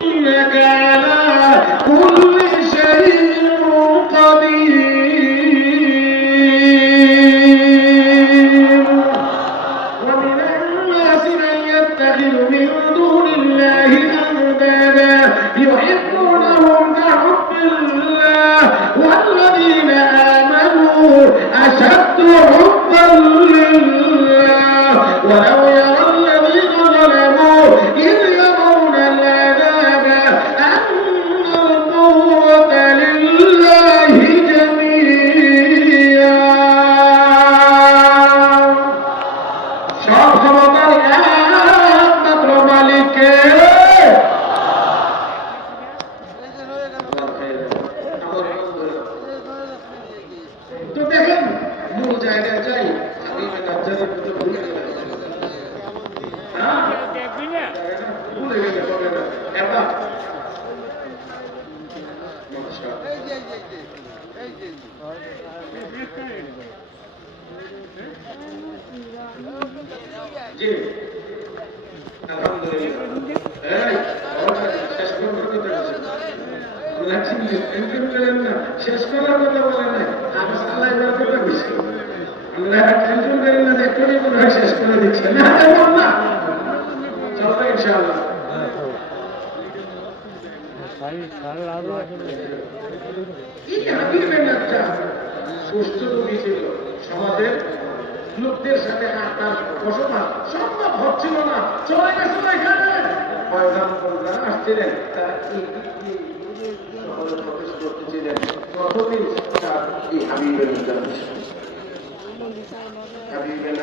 إنك على كل شيء قدير ومن الناس من يتخذ من دون الله أندادا يحبونهم كحب الله والذين آمنوا أشد حبا لله ولو يرى الذين ظلموا إذ يرون العذاب أن القوة لله جميعا সব ক্ষমতার একমাত্র মালিককে তো দেখেন মূল জায়গায় যাই আমি গাজ্জারের মধ্যে ভুলে গেলাম ভুলে গেলে হবে না এটা জি আলহামদুলিল্লাহ শেষ করার কথা বলে নাই আমি সাল্লাহ কথা বলছি আল্লাহ টেনশন করেন না দেখতে মনে হয় শেষ করে দিচ্ছে না তেমন না চলবে ইনশাআল্লাহ এই হাবিবের একটা সুস্থ রোগী ছিল সমাজের লোকদের সাথে আপনার বসবাস সম্ভব হচ্ছিল না চলে গেছিল এখানে ময়দান করতে আসছিলেন তারা প্রবেশ করতেছিলেন প্রথমেই তার এই হাবিবের হাবিবের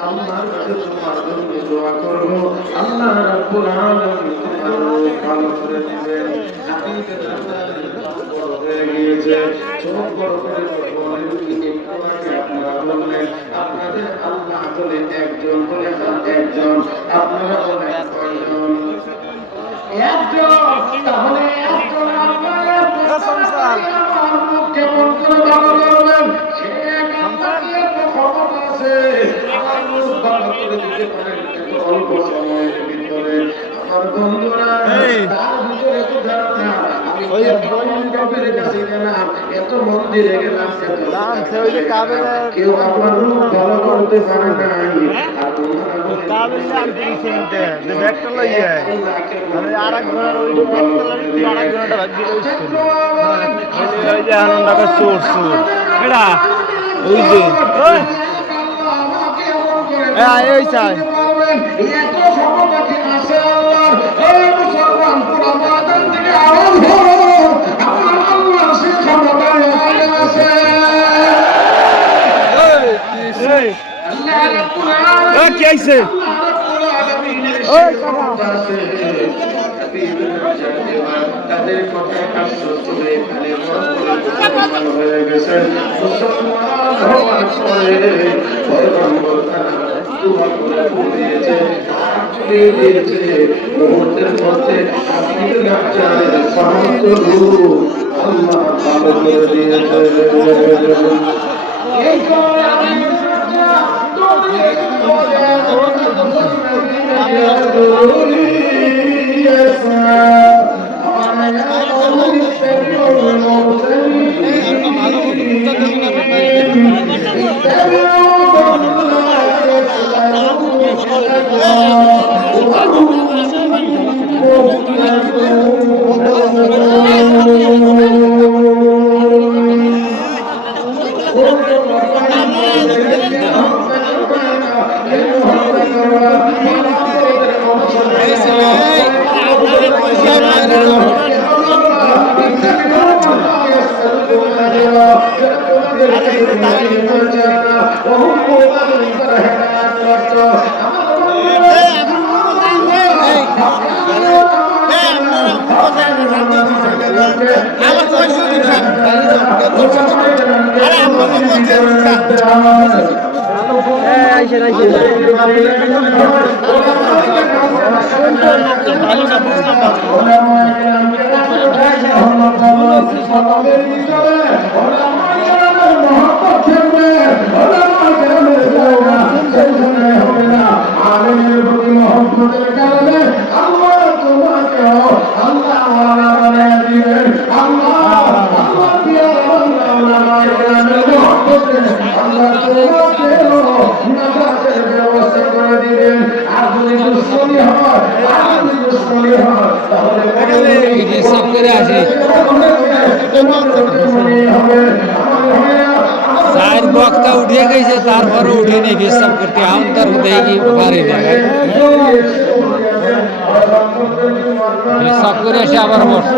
আল্লাহর কাছে তোমার জন্য দোয়া করব আল্লাহ রাব্বুল আলামিন তোমার ভালো করে দিবেন হাবিবের বড় হয়ে গিয়েছে চোখ বড় করে বলেন একটু আপনারা বললেন আপনাদের আল্লাহ বলে একজন বলে একজন আপনারা বলেন কয়জন একজন তাহলে একজন আল্লাহ কেমন করে ভালো করবেন সে এক আল্লাহর ক্ষমতা আছে আমার মুখ ভালো করে দিতে পারেন এত অল্প সময়ের ভিতরে আমার বন্ধুরা তার ভিতরে তো ধারণা আমি কাবেরের কাছে গেলাম এত মন্দিরে গেলাম কেউ আমার রূপ ভালো করতে পারে নাই আর কি আইছে তাদের কথা আশ্বস্ত হয়ে ফেলে মুসলমান হয়ে গেছেন মুসলমান হওয়ার পরে দিয়েছে মুহূর্তের মধ্যে আল্লাহ ভালো করে দিয়েছে আরে চার বক্তা উঠে গেছে, তারপরে উঠেনি হিসাব করতে আমতার দেখি পারি না হিসাব করে এসে আবার বসে।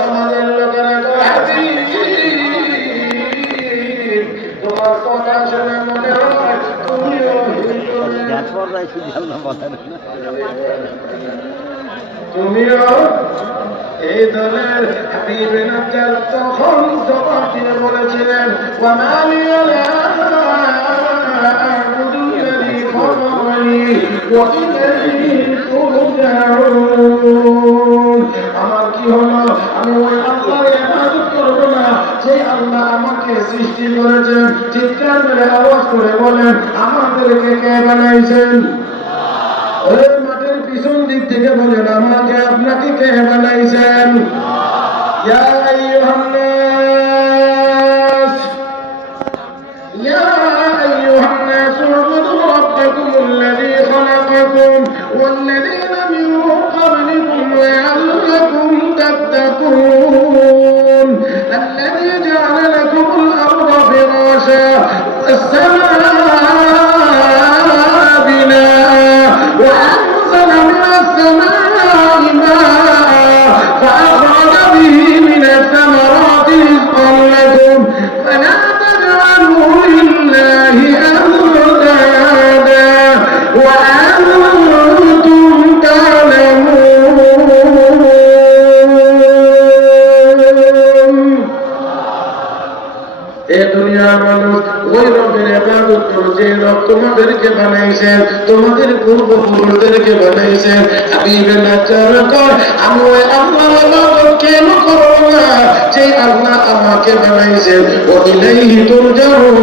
সমাজের লোকেরা তোমার কথা শুনে মনে হয় তুমিও এই দলের হাবিবে নজ্জার তখন জবাব দিয়ে বলেছিলেন আমার কি হলো, আমি ওই আল্লাহর ইবাদত করব না যে আল্লাহ আমাকে সৃষ্টি করেছেন? চিৎকার করে আওয়াজ করে বলেন, আমাদেরকে কে বানাইছেন? ওই মাঠের পিছন দিক থেকে বলেন, আমাকে আপনাকে কে বানাইছেন? ইয়া আইয়ুহান নাস ইয়া আইয়ুহান নাস উবুদু রাব্বাকুমুল্লাযী খালাকাকুম ওয়াল্লাযীনা মিন ক্বাবলিকুম লা'আল্লাকুম তাত্তাকুন الذي جعل لكم الأرض فراشا والسماء بناء وأنزل من السماء ماء فأخرج به من الثمرات رزقا لكم فلا تجعلوا لله أندادا وأنتم تعلمون। দুনিয়ার মানুষ ওই রবের ইবাদত করো যে রব তোমাদেরকে বানাইছেন, তোমাদের পূর্বপুরুষদেরকে বানাইছেন। হাবিবে নজ্জার কয়, আমি ওই আল্লাহর ইবাদত কেন করব না যে আল্লাহ আমাকে বানাইছেন? ওয়া ইলাইহি তুরজাউন,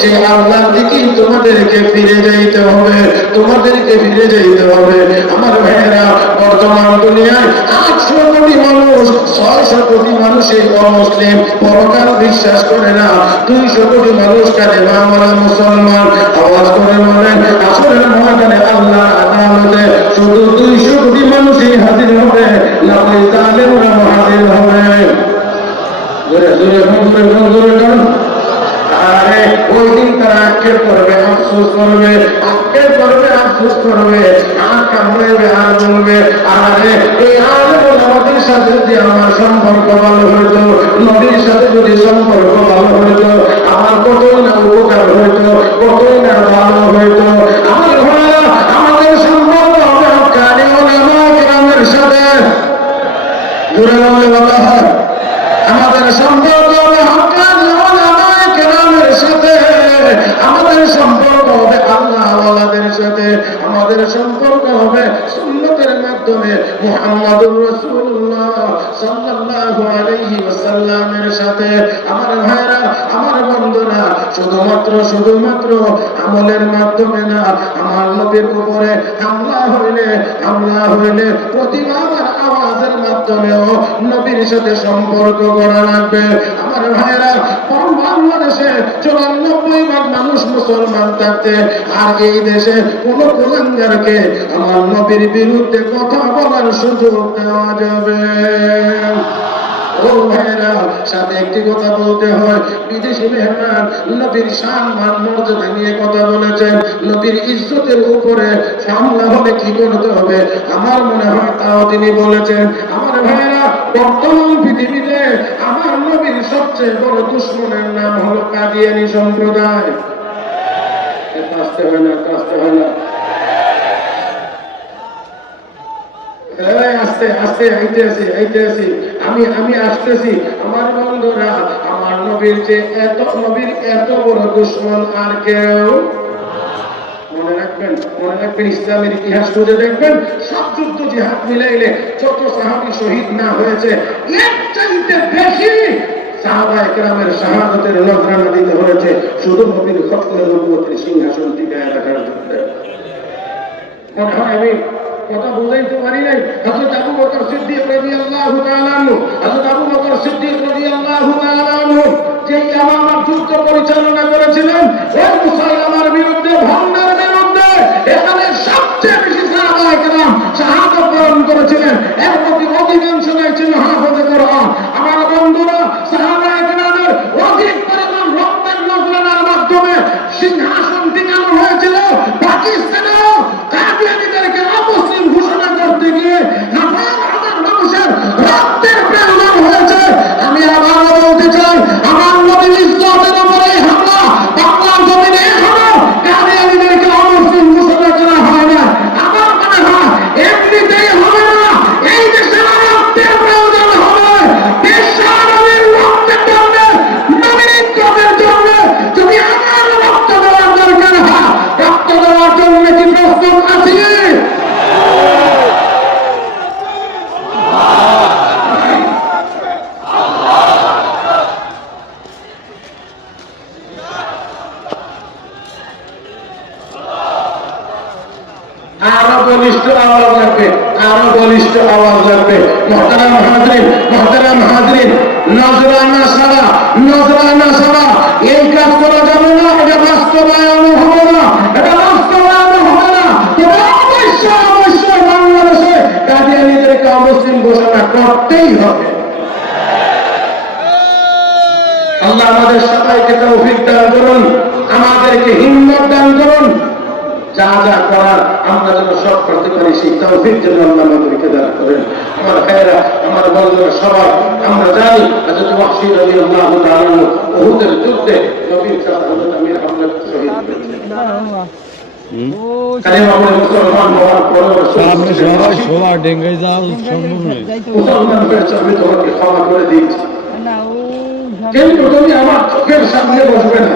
সেই আল্লাহর দিকেই তোমাদেরকে ফিরে যাইতে হবে, তোমাদেরকে ফিরে যাইতে হবে। আমার ভাইয়েরা, বর্তমান দুনিয়ায় 800 কোটি মানুষ, 600 কোটি মানুষ এই অমুসলিম, পরকাল বিশ্বাস করে না। 200 কোটি মানুষ কালেমা আমরা মুসলমান। আওয়াজ করে বলেন, আসলে মহাকালে আল্লাহ আদালতে শুধু 200 কোটি মানুষই হাজির হবে, না ওই জালেমরা হাজির হবে? জোরে জোরে জোরে। আরে ওই দিন তারা আক্ষেপ করবে, আফসোস করবে, আক্ষেপ করবে, আফসোস করবে, আর কামড়াবে, আর বলবে, আরে এই আমাদের সাথে যদি আমার সম্পর্ক ভালো হইতো, নবীর সাথে যদি সম্পর্ক ভালো হইতো, আমার কতই না উপকার হইতো, কতই না ভালো হইতো। আমার ভাইরা, আমাদের সম্পর্ক হবে হক্কানি উলামা কিরামের সাথে। জোরে বলে বলা হয়, আমাদের সম্পর্ক হবে হক্কানি উলামা কিরামের সাথে, আমাদের সম্পর্ক হবে আল্লাহ ওয়ালাদের সাথে, আমাদের সম্পর্ক হবে সুন্নতের মাধ্যমে মুহাম্মদুর রাসূলুল্লাহ সাল্লাল্লাহু আলাইহি ওয়াসাল্লামের সাথে। আমার ভাইরা, আমার বন্ধুরা, শুধুমাত্র আমলের মাধ্যমে না, আমার নবীর উপরে হামলা হইলে প্রতিবাদ আর আওয়াজের মাধ্যমেও নবীর সাথে সম্পর্ক করা লাগবে। আমার ভাইরা, বাংলাদেশে 94% মানুষ মুসলমান থাকতে আর এই দেশে কোন কুলাঙ্গারকে আমার নবীর বিরুদ্ধে কথা বলার সুযোগ দেওয়া যাবে? ও ভাইরা, সাথে একটি কথা বলতে হয়, বিদেশি মেহমান নবীর শান মান মর্যাদা নিয়ে কথা বলেছেন, নবীর ইজ্জতের উপরে হামলা হলে কি করতে হবে আমার মনে হয় তাও তিনি বলেছেন। আমার ভাইরা, বর্তমান পৃথিবীতে আমার নবীর সবচেয়ে বড় দুশমনের নাম হলো কাদিয়ানী সম্প্রদায়। আসতে হয় না, আসতে হয় না, আস্তে আস্তে আইতেছি আমি আসতেছি। আমার বন্ধুরা, আমার নবীর যে নবীর এত বড় দুশমন আর কেউ মনে রাখবেন, ইসলামের ইতিহাস খুঁজে দেখবেন, সব যুদ্ধ জিহাদ মিলাইলে যত সাহাবী শহীদ না হয়েছে, এর চাইতে বেশি সাহাবায়ে কেরামের শাহাদাতের নজরানা দিতে হয়েছে শুধু নবীর খতনে নবুয়তের সিংহাসন টিকায় রাখার জন্য। মনে হয় আমি কথা বুঝাইতে পারি নাই। হযরত আবু বকর সিদ্দিক রাদিয়াল্লাহু তাআলা আনহু, হযরত আবু বকর সিদ্দিক রাদিয়াল্লাহু তাআলা আনহু যে ইয়ামামা যুদ্ধ পরিচালনা করেছিলেন ওই মুসাইলামার বিরুদ্ধে, ভণ্ডের বিরুদ্ধে, এখানে সবচেয়ে বেশি সাহাবায়ে কেরাম শাহাদাত বরণ করেছিলেন। এর মধ্যে অধিকাংশ ছিল হাফেজে কোরআন। আমার বন্ধুরা, সাহাবায়ে কেরামের অধিক পরিমাণ রক্তের নজরানার মাধ্যমে সিংহাসন টিকানো হয়েছিল। পাকিস্তানেও কাদিয়ানীদেরকে অমুসলিম ঘোষণা করতে গিয়ে হাজার হাজার মানুষের রক্তের প্রয়োজন হয়েছে। আমি আবার বলতে চাই, আমার নবীর ইজ্জতের উপরে হামলা বাংলার জমিনে এখনো কাদিয়ানীদেরকে অমুসলিম ঘোষণা করা হয় না। আমার মনে হয় এমনিতেই হবে না, এই দেশের রক্তের প্রয়োজন হবে। দেশের নবীর রক্তের জন্য, নবীর ইজ্জতের জন্য যদি আমার রক্ত দেওয়ার দরকার হয়, রক্ত দেওয়ার জন্য কি প্রস্তুত আছি? আরো বলিষ্ঠ আওয়াজ লাগবে, আরো বলিষ্ঠ আওয়াজ লাগবে। মুহতারাম হাজরিন, নজরানা ছাড়া এই কাজ করা যাবে না, এটা বাস্তবায়ন হবে না, এটা বাস্তবায়ন হবে না। তবে অবশ্যই বাংলাদেশে কাদিয়ানীদেরকে অমুসলিম ঘোষণা করতেই হবে। আল্লাহ আমাদের সবাইকে তৌফিক দান করুন, আমাদেরকে হিম্মত দান করুন। যা যা করার আমরা যেন সব করতে পারি, সেই তৌফিক যেন আল্লাহ আমাদেরকে দান করেন। আমার ভাইয়েরা, আমার বন্ধুরা, সবাই আমরা জানি হযরত ওয়াহশী রাদিয়াল্লাহু তাআলা উহুদের যুদ্ধে নবীর সাথে হযরত আমির হামজা শহীদ হয়েছিলেন। কালেমা পড়ে মুসলমান হওয়ার পরেও সামনে সবাই শোয়া ডেঙ্গে যাওয়া সম্ভব নয়। মুসলমান হয়েছে, আমি তোমাকে ক্ষমা করে দিয়েছি, কিন্তু তুমি আমার চোখের সামনে বসবে না।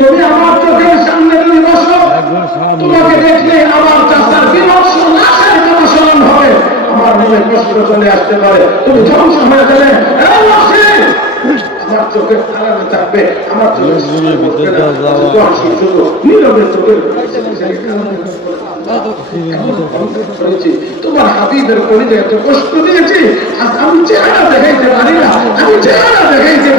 তুমি আমার চোখের সামনে তুমি বসো, তোমাকে দেখলে আমার চাচার বিভৎস নাশের কথা স্মরণ হবে, আমার মনে কষ্ট চলে আসতে পারে, তুমি ধ্বংস হয়ে গেলে আমার চোখের আড়ালে থাকবে, আমার চোখের সামনে বসবে না। শুধু নীরবে চোখের তোমার হাবিবের কলিজায় এত কষ্ট দিয়েছি, আমি চেহারা দেখাইতে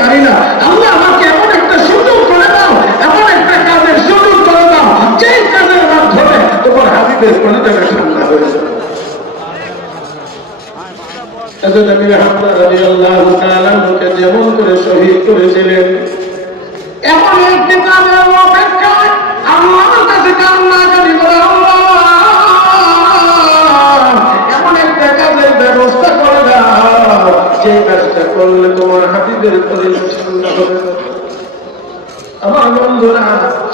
পারি না, আল্লাহ আমাকে এমন একটা সুযোগ করে দাও, এমন একটা কাজের সুযোগ করে দাও, যেই কাজের মাধ্যমে তোমার হাবিবের কলিজাটা ঠান্ডা হয়ে যাবে। হযরত আমির হামজা রাদিয়াল্লাহু তাআলা মুকে যেমন করে শহীদ করেছিলেন, এমন একটি কাজের অপেক্ষায় আল্লাহর কাছে কান্না করি, এমন একটা কাজের ব্যবস্থা করে দাও, যে কাজটা করলে তোমার হাবিবের কলিজা ঠান্ডা হবে। আমার বন্ধুরা,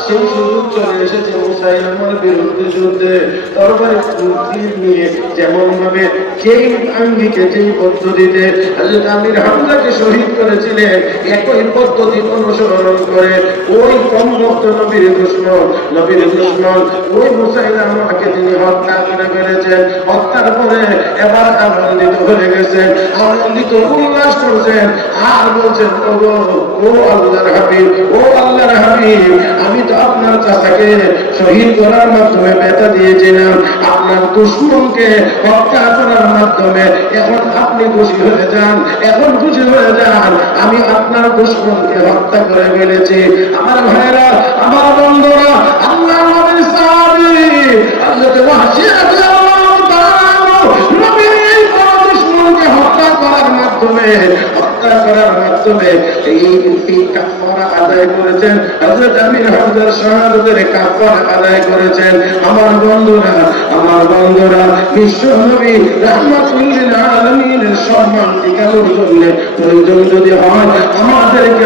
সেই সুযোগ চলে এসেছে মুসাইলামার বিরুদ্ধে যুদ্ধে। তরবারি তীর নিয়ে যেমন ভাবে যেই আঙ্গিকে যেই পদ্ধতিতে হযরত আমির হামজাকে শহীদ করেছিলেন, একই পদ্ধতি অনুসরণ করে ওই কমবক্ত নবীর দুশমন ওই মুসাইলামাকে তিনি হত্যা করে ফেলেছেন। হত্যার পরে এবার আনন্দিত হয়ে গেছেন, আনন্দিত উল্লাস করছেন আর বলছেন, ও আল্লাহর হাবিব, আমি তো আপনার চাচাকে শহীদ করার মাধ্যমে ব্যথা দিয়েছিলাম, আপনার দুশমনকে হত্যা করার মাধ্যমে এখন আপনি খুশি হয়ে যান, আমি আপনার দুশমনকে হত্যা করে ফেলেছি। আমার ভাইরা, আমার বন্ধুরা, আল্লাহর নবীর সাহাবী হযরত ওয়াহশী রাদিয়াল্লাহু তাআলা নবীর এই বড় দুশমনকে হত্যা করার মাধ্যমে হত্যা করার মাধ্যমে এই কাফারা আদায় করেছেন। হযরত আমির হামজার শাহাদাতের কাফারা আদায় করেছেন। আমার বন্ধুরা বিশ্ব নবী রাহমাতুল লিল আলামিনের সম্মান টিকানোর জন্য প্রয়োজন যদি হয় আমাদেরকে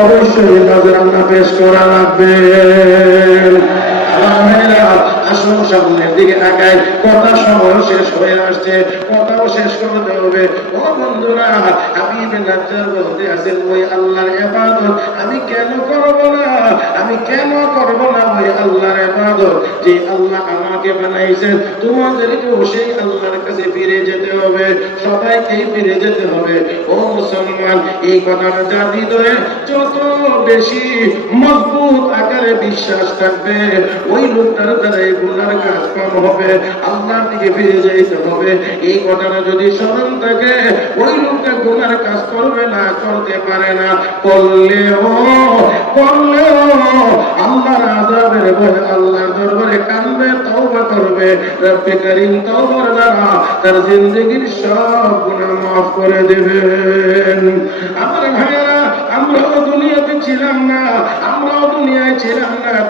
অবশ্যই নজরানা পেশ করা লাগবে। আসুন সামনের দিকে আগাই, কথা সময় শেষ হয়ে আসছে, কথাও শেষ করতে হবে। ও বন্ধুরা, হাবিব নাজ্জার বলতে আছেন ওই আল্লাহর ইবাদত আমি কেন করব না ওই আল্লাহর ইবাদত যে আল্লাহ আমাকে বানাইছেন। তোমাদেরকেও সেই আল্লাহর কাছে ফিরে যেতে হবে, সবাইকেই ফিরে যেতে হবে। ও মুসলমান, এই কথাটা যার হৃদয়ে যত বেশি মজবুত আকারে বিশ্বাস থাকবে ওই লোকটার দ্বারা এই গুনার কাজ কম হবে, আল্লাহর দিকে ফিরে যেতে হবে। এই কথাটা যদি স্মরণ থাকে ওই লোকটা গুনার কাজ করবে না, করতে পারে না। করলেও আল্লাহর আযাবের ভয়ে আল্লাহর দরবারে কাঁদবে, তওবা করবে। রব্বে কারীম তওবার দ্বারা তার জিন্দেগীর সব গুনাহ মাফ করে দেবেন। আমার ভাইয়েরা, আমরাও দুনিয়াতে ছিলাম না,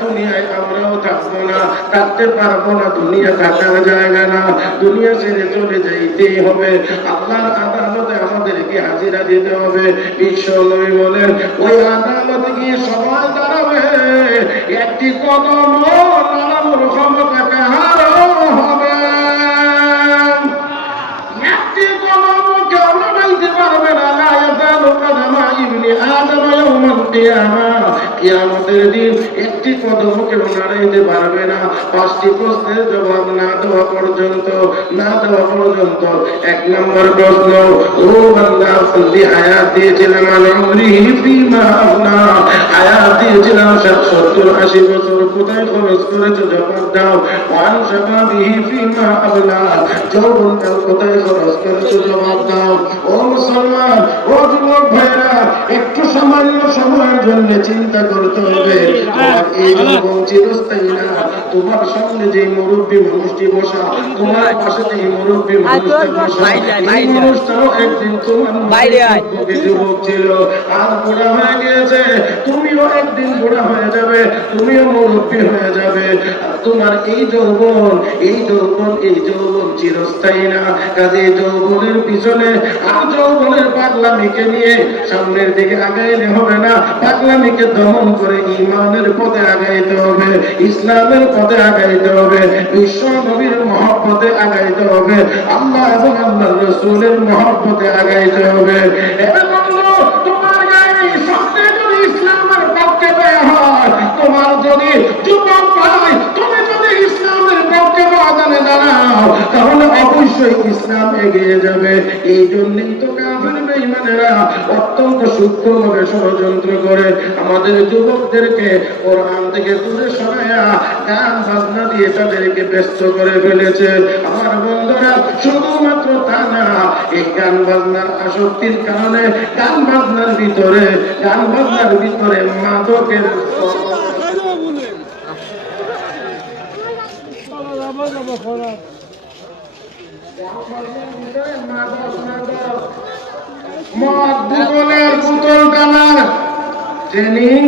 দুনিয়ায় আমরাও থাকবো না, থাকতে পারবো না। দুনিয়া থাকার জায়গা না, দুনিয়া ছেড়ে চলে যাইতেই হবে। আল্লাহর আদালতে আমাদেরকে হাজিরা দিতে হবে। বিশ্ব নবী বলেন ওই আদালতে গিয়ে সবাই দাঁড়াবে, একটি কদম নাড়ানোর ক্ষমতা কাহার হবে, একটি কদম কেউ নাড়াইতে পারবে না। লা ইয়াযালু কদমা ইবনি আদম ইয়াউমাল কিয়ামাহ, কিয়ামতের দিন একটি কদম কেউ নাড়াইতে পারবে না 5টি প্রশ্নের জবাব না দেওয়া পর্যন্ত। এক নম্বর প্রশ্ন, ও বান্দা, আপনি হায়াত দিয়েছিলাম আল-উমরিহি ফীমা আফনা, হায়াত দিয়েছিলাম 70-80 বছর, কোথায় খরচ করেছো জবাব দাও। ওয়ান শাবাবিহি ফীমা আবলা, যৌবনকাল কোথায় খরচ করেছো জবাব দাও। ও মুসলমান, ও যুবক ভাইরা, একটু সামান্য সময়ের জন্য চিন্তা করতে হবে। তোমার এই যৌবন চিরস্থায়ী না। তোমার সামনে যে মুরব্বী মানুষটি বসা, তোমার পাশে যে মুরব্বী মানুষটা বসা, এই মানুষটাও একদিন তোমার যুবক ছিল আর বুড়া হয়ে গিয়েছে। তুমিও একদিন বুড়া হয়ে যাবে, তুমিও মুরব্বী হয়ে যাবে। তোমার এই যৌবন চিরস্থায়ী না। কাজে যৌবনের পিছনে আর যৌবনের পাগলামিকে নিয়ে সামনের দিকে আগাইলে হবে না। পাগলামিকে দমন করে ঈমানের পথে আগাইতে হবে, ইসলামের পথে আগাইতে হবে, বিশ্ব নবীর মহব্বতে আগাইতে হবে, আল্লাহ এবং আল্লাহর রাসূলের মহব্বতে আগাইতে হবে। তোমার গায়ে সত্যি যদি ইসলামের পক্ষে দেয়া হয়, তোমার যদি যুবক ভাই তুমি যদি ইসলামের পক্ষে বাজানে দাঁড়াও, তাহলে অবশ্যই ইসলাম এগিয়ে যাবে। এই জন্যই তো কাফের বেঈমানেরা অত্যন্ত সূক্ষ্মভাবে ষড়যন্ত্র করে আমাদের যুবকদেরকে কোরআন থেকে দূরে সরাইয়া গান বাজনা দিয়ে তাদেরকে ব্যস্ত করে ফেলেছে। আমার বন্ধুরা, শুধুমাত্র তা না, এই গান বাজনার আসক্তির কারণে গান বাজনার ভিতরে মাদকের মদ, ভূগোলের বোতল কালার ট্রেনিং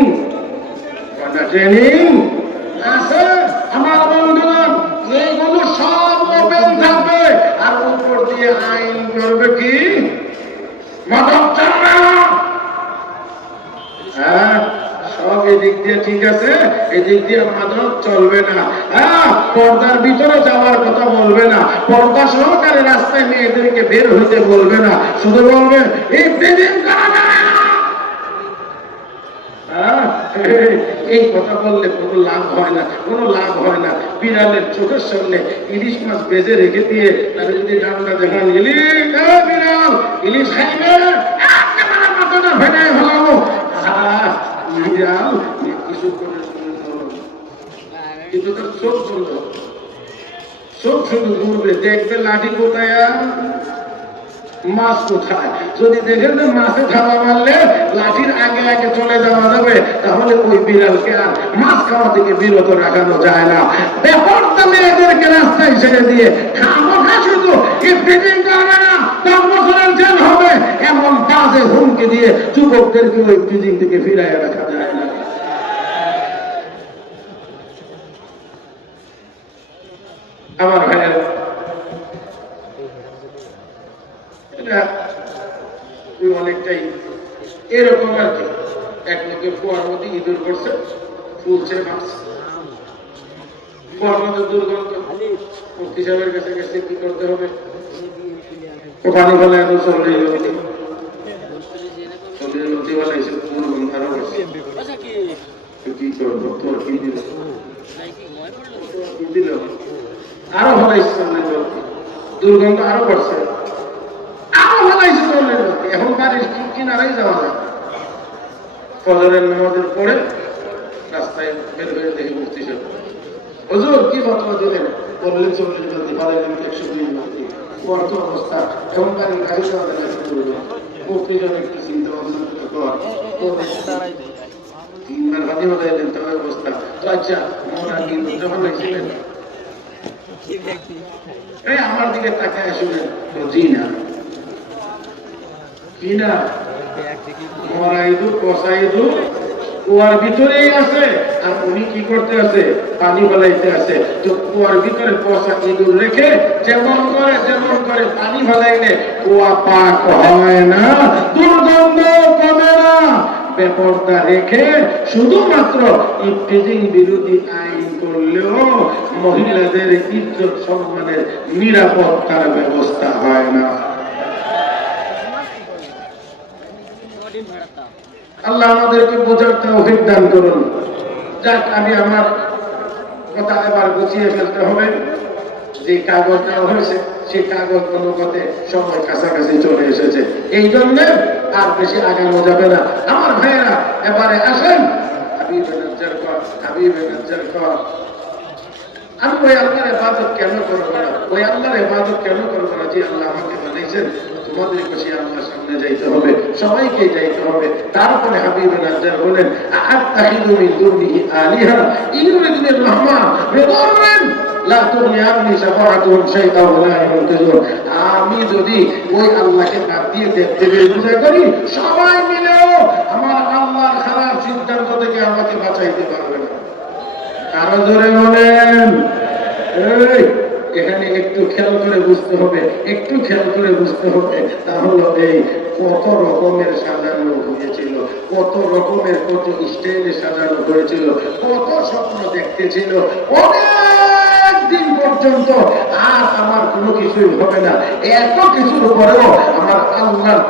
আছে। আমার বন্ধুরা, এইগুলো সব ওপেন থাকবে আর উপর দিয়ে আইন করবে কি মাদক চলবে না। হ্যাঁ, সব এদিক দিয়ে ঠিক আছে, এদিক দিয়ে মাদক চলবে না। হ্যাঁ, পর্দার ভিতরে যাওয়ার কথা বলবে না, পর্দা সহকারে রাস্তায় মেয়েদেরকে বের হইতে বলবে না, শুধু বলবে এই প্রেম করা যাবে না। এই কথা বললে কোনো লাভ হয় না। বিড়ালের চোখের সামনে ইলিশ মাছ বেজে রেখে দিয়ে তাহলে যদি ডান্ডা দেখান, বিড়াল ইলিশ খাইবে, মাথাটা ভেঙে ফেলাবো। বিড়াল কিছু করে কিন্তু তার চোখ বন্ধ, চোখ শুধু ঘুরবে, দেখবে লাঠি কোথায় মাছ কোথায়। যদি দেখেন যে মাছে ধাওয়া মারলে লাঠির আগে আগে চলে যাওয়া যাবে, তাহলে ওই বিড়ালকে আর মাছ খাওয়া থেকে বিরত রাখানো যায় না। বেপরতা মেয়েদেরকে রাস্তায় ছেড়ে দিয়ে খামোখা শুধু ইফতিজিং করবে না, 10 বছরের জেল বাজে হুমকি দিয়ে যুবকদেরকে ওই ইফতিজিং থেকে ফিরাইয়া রাখা যায় না। আমার ভাইয়ের এটা অনেকটাই এরকম আর কি। এক লোকে কুয়ার মধ্যে ইঁদুর করছে, ফুলছে মারছে, কুয়ার মধ্যে দুর্গন্ধ। মুফতি সাহেবের কাছে গেছে, কি করতে হবে? ও পানি ফেলে এত চল্লিশ নদী, চল্লিশ নদী বানাইছে, দুর্গন্ধ আরো করছে। কি করবো? তোর কি দিল? কি দিল? আরো ফেলাইছে চল্লিশ নদী, দুর্গন্ধ আরো করছে, আরো ফেলাইছে চল্লিশ নদী। এখন বাড়ির কিনারাই যাওয়া যায়। ফজরের নামাজের পরে রাস্তায় বের হয়ে দেখি মুফতি সাহেব, হুজুর কি ফতোয়া দিলেন? বললেন 40 নদী, পারেন 102 নদী। বর্ত অবস্থা এখন বাড়ির গাড়ি যাওয়া যায় না। মুফতি সাহেব একটু চিন্তা ভাবনা কর, তিনবার হাতে বাজাইলেন, তবে অবস্থা তো। আচ্ছা, মোরা কি যখন ছিলেন এই আমার দিকে তাকায় আসলেন, জি না, কি না, মরা ইঁদুর, কষা ইঁদুর কুয়ার ভিতরেই আছে, আর উনি কি করতে আছে? পানি ফেলাইতে আছে। তো কুয়ার ভিতরে কষা ইঁদুর রেখে যেমন করে পানি ফেলাইলে কুয়া পাক হয় না, দুর্গন্ধ কমে না। বেপরদা রেখে শুধুমাত্র ইফতিজিং বিরোধী আইন করলেও মহিলাদের ইজ্জত সম্মানের নিরাপত্তার ব্যবস্থা হয় না। আল্লাহ আমাদেরকে বোঝার তৌফিক দান করুন। যাক, আমি আমার কথা এবার গুছিয়ে ফেলতে হবে। যে কাগজ দেওয়া হয়েছে সেই কাগজ অনুপাতে সময় কাছাকাছি চলে এসেছে, এই জন্য আর বেশি আগানো যাবে না। আমার ভাইয়েরা এবারে আসেন, হাবিবে নজ্জার কর, হাবিবে নজ্জার কর। আমি ওই আল্লাহর ইবাদত কেন করবো না? ওই আল্লাহর ইবাদত কেন করবো না? যে আল্লাহ আমাকে বানাইছেন, তোমাদের কাছে আল্লাহর সামনে যাইতে হবে, সবাইকে যাইতে হবে। তারপরে হাবিবে নজ্জার বলেন, আত্তাখিযু মিন দুনিহি আলিহা ইন ইউরিদুর রহমান বিদুররিন লা তুগনি আননি শাফাআতুহুম শাইআন ওয়া লা ইউনকিযুন। আমি যদি ওই আল্লাহকে বাদ দিয়ে দেবদেবীর পূজা করি, সবাই মিলেও আমার আল্লাহর খারাপ সিদ্ধান্ত থেকে আমাকে বাঁচাইতে পারবে না। আরো জোরে বলেন। এখানে একটু খেয়াল করে বুঝতে হবে, একটু খেয়াল করে বুঝতে হবে। তাহলে এই কত রকমের সাজানো হয়েছিল, কত রকমের, কত স্টাইলে সাজানো হয়েছিল, কত স্বপ্ন দেখতেছিল অনেক দিন পর্যন্ত। আর আমার কোনো কিছুই হবে না, এত কিছুর পরেও আমার আল্লাহর